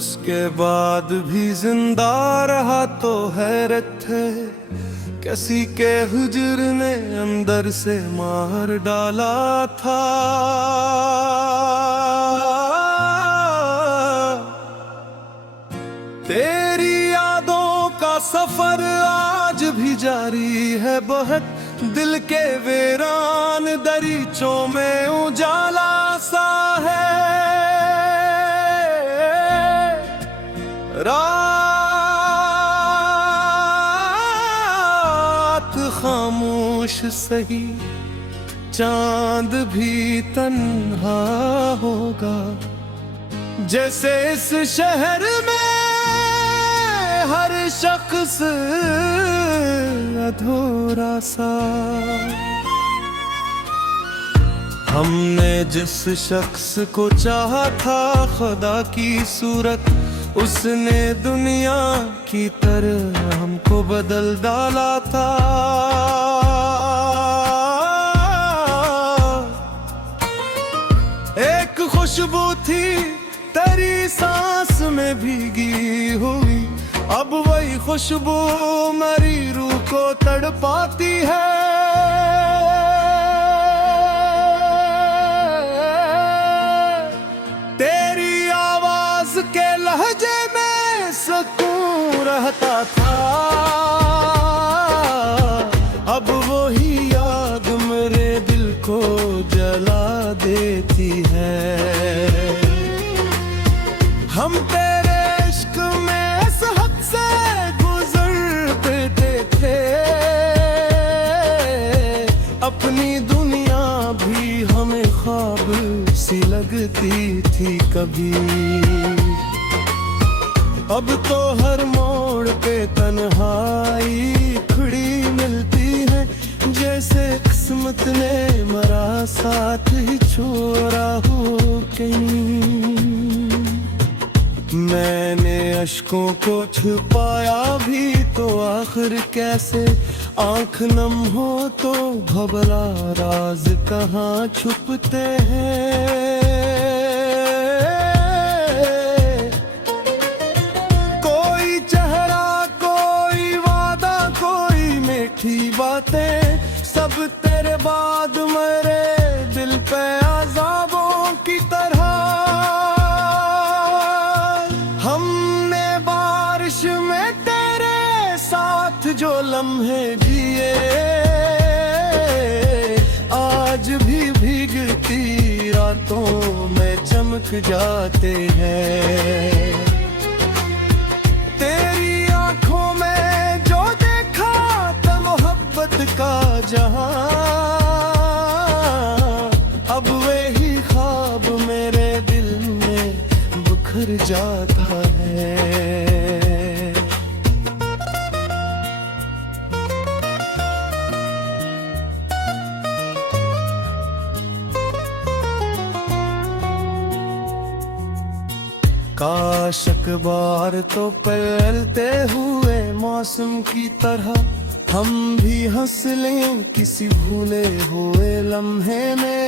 उसके बाद भी जिंदा रहा तो हैरत है, किसी के हुजूर ने अंदर से मार डाला था। तेरी यादों का सफर आज भी जारी है बहुत, दिल के वीरान दरीचों में उजाला सा है। रात खामोश सही, चांद भी तन्हा होगा, जैसे इस शहर में हर शख्स अधूरा सा। हमने जिस शख्स को चाहा था खुदा की सूरत, उसने दुनिया की तरह हमको बदल डाला था। एक खुशबू थी तेरी सांस में भीगी हुई, अब वही खुशबू मेरी रूह को तड़पाती है। तेरी आवाज के लहजे में सुकून रहता था, अब वही याद मेरे दिल को जला देती है। हम तेरे इश्क में इस हद से गुजरते थे, अपनी दुनिया भी हमें ख्वाब सी लगती थी कभी। अब तो हर मोड़ पे तन्हाई खड़ी मिलती है, जैसे किस्मत ने मरा साथ ही छोड़ा हो कहीं। मैंने अश्कों को छुपाया भी तो आखिर कैसे, आंख नम हो तो घबरा राज कहाँ छुपते हैं। कोई चेहरा, कोई वादा, कोई मीठी बातें, सब तेरे बाद मेरे दिल पे अज़ाबों की तरह। हमने बारिश में तेरे साथ जो लम्हे जिए, आज भी भीगती रातों में चमक जाते हैं। तेरी आंखों में जो देखा था मोहब्बत का जहां, अब वही ख्वाब मेरे दिल में बिखर जाता है। काश अखबार तो पलते हुए मौसम की तरह हम भी हंस लें किसी भूले हुए लम्हे में।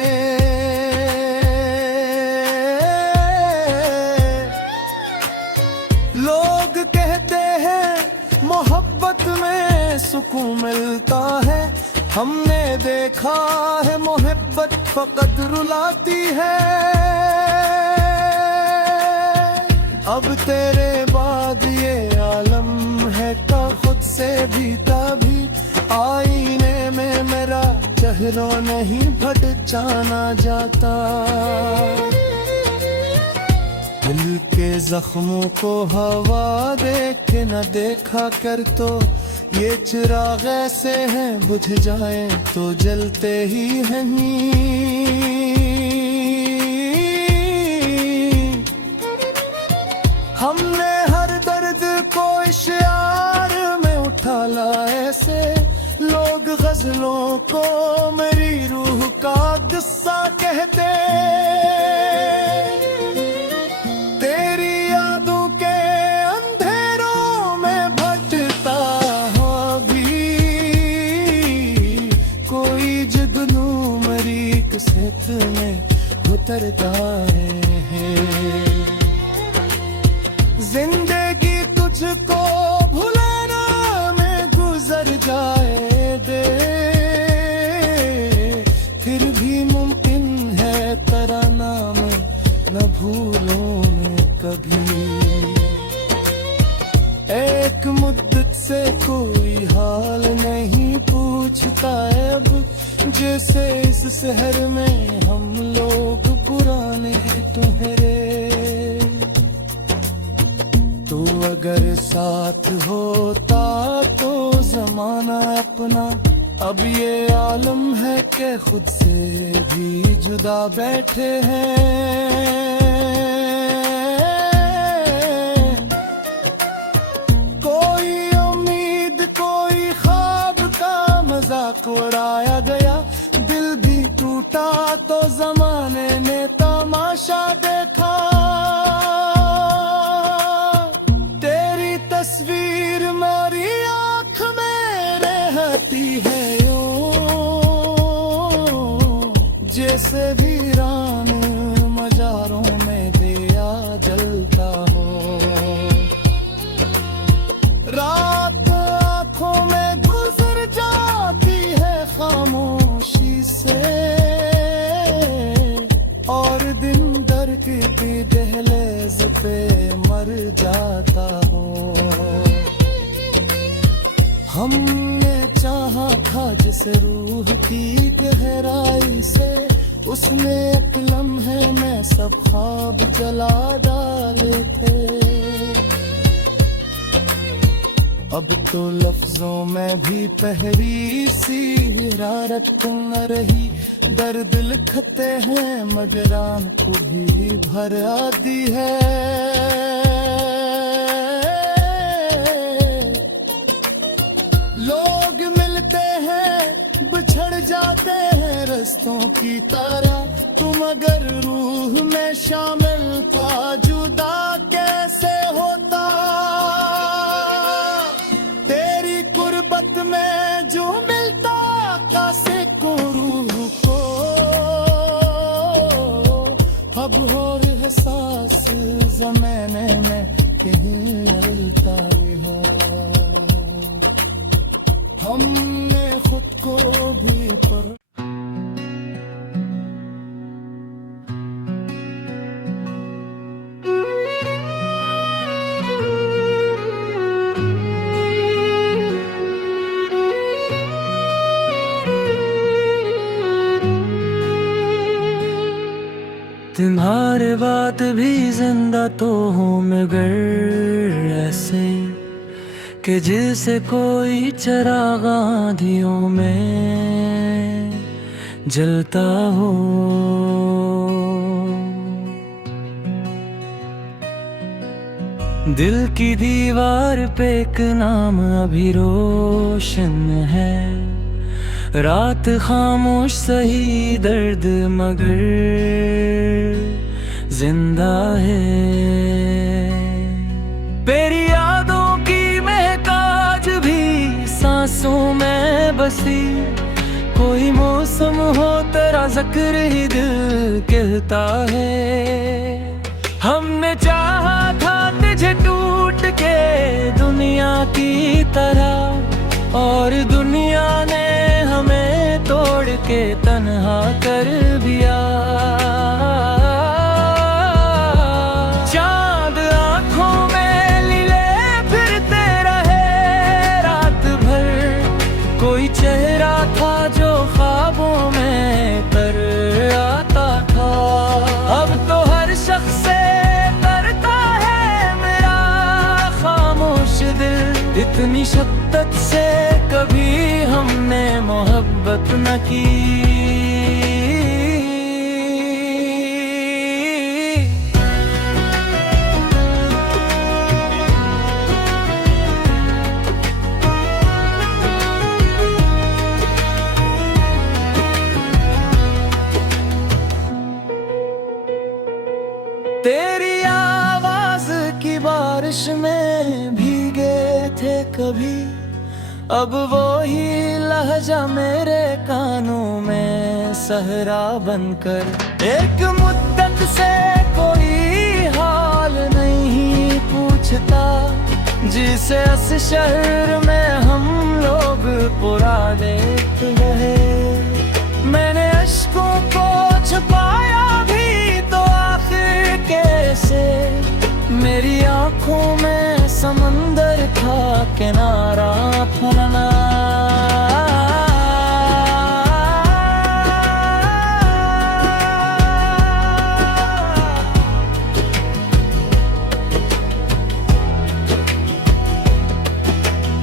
लोग कहते हैं मोहब्बत में सुकून मिलता है, हमने देखा है मोहब्बत फकत रुलाती है। अब तेरे बाद ये आलम है का खुद से भी तभी, आईने में मेरा चेहरा नहीं पहचाना जाता। दिल के जख्मों को हवा देख के न देखा कर, तो ये चिराग ऐसे हैं बुझ जाए तो जलते ही नहीं। हमने हर दर्द को इशार में उठा ला ऐसे, लोग गजलों को मेरी रूह का किस्सा कहते। तेरी यादों के अंधेरों में भटकता हो भी कोई जुगनू मरी किस्मत में उतरता है। जिंदगी तुझको भुलाना में गुजर जाए दे, फिर भी मुमकिन है तराना में न भूलों में कभी। एक मुद्दत से कोई हाल नहीं पूछता अब, जैसे इस शहर में हम लोग पुराने ठहरे। तू अगर साथ होता तो जमाना अपना अब ये आलम है कि खुद से भी जुदा बैठे हैं। कोई उम्मीद कोई ख्वाब का मजाक उड़ाया गया, दिल भी टूटा तो जमाने ने तमाशा देखा। तेरी तस्वीर मेरी आँख में रहती है जैसे वीरान मजारों में दिया जलता हो। रात आँखों में गुजर जाती है खामोशी से, और दिन दर की भी दहलीज पे मर जाता हो। हमने चाहा था जिस रूह की गहराई से, उसने एक लम्हे में सब ख्वाब जला डाले थे। अब तो लफ्जों में भी पहली सी हिरारत न रही, दर्द लिखते हैं मगर आँख भी भर आती है। लोग मिलते हैं बिछड़ जाते हैं रस्तों की तरह, तुम अगर रूह में शामिल था जुदा कैसे होता। तेरी कुर्बत में जो मिलता कैसे को रूह को, अब और एहसास ज़माने में कहीं मिलता हो। हमने खुद को भी पर तुम्हारे बात भी जिंदा तो हूँ मगर ऐसे कि जिसे कोई चिराग आँधियों में जलता हो। दिल की दीवार पे एक नाम अभी रोशन है, रात खामोश सही दर्द मगर जिंदा है। तेरी यादों की महकाज भी सांसों में बसी, कोई मौसम हो तेरा जिक्र ही दिल कहता है। हमने चाहा था तुझे टूट के दुनिया की तरह, और दुनिया ने हमें तोड़ के तन्हा कर दिया। चांद आँखों में लीले फिरते रहे रात भर, कोई चेहरा था जो ख्वाबों में तर आता था। अब तो हर शख्स से करता है मेरा खामोश दिल, इतनी शद्दत से कभी हमने मोहब्बत न की। तेरी आवाज की बारिश में भीगे थे कभी, अब वो ही लहजा मेरे कानों में सहरा बनकर। एक मुद्दत से कोई हाल नहीं पूछ था जिसे इस शहर में हम लोग पुराने रहे। मैंने अश्कों को छुपाया भी तो आखिर कैसे, मेरी आंखों में समंदर था किनारा फलना।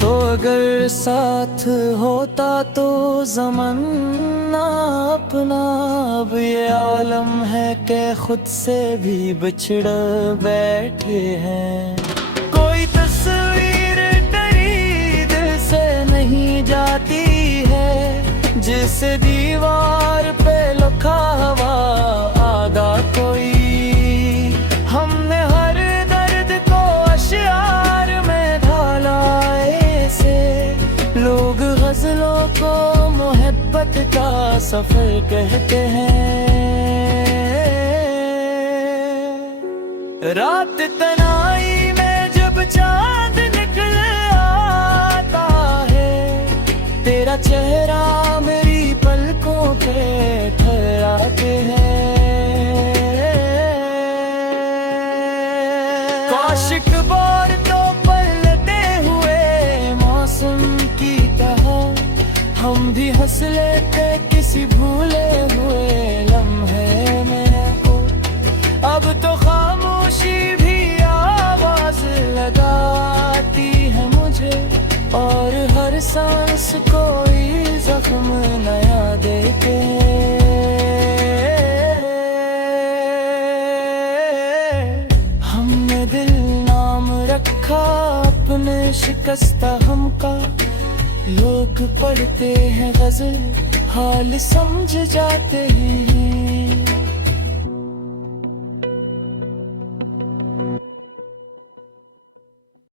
तो अगर साथ होता तो ज़माना अपना, अब ये आलम है कि खुद से भी बिछड़ बैठे हैं। कोई तस्वीर तेरी दिल से नहीं जाती है, जिस दीवार पे लिखा हुआ आगा कोई। हमने हर दर्द को अशियार में ढाला ऐसे, लोग गजलों को मोहब्बत का सफर कहते हैं। रात तनाई में जब चांद निकल आता है, तेरा चेहरा मेरी पलकों पे ठहराते हैं। काशिक बार तो पलटे हुए मौसम की तरह, हम भी हंस लेते किसी भूले हुए लम्हे में को। अब तो खामोशी भी आवाज लगाती है मुझे, और हर सांस कोई जख्म नया देके। हमने दिल नाम रखा अपने शिकस्ता हमका, लोग पढ़ते हैं गजल हाल समझ जाते हैं।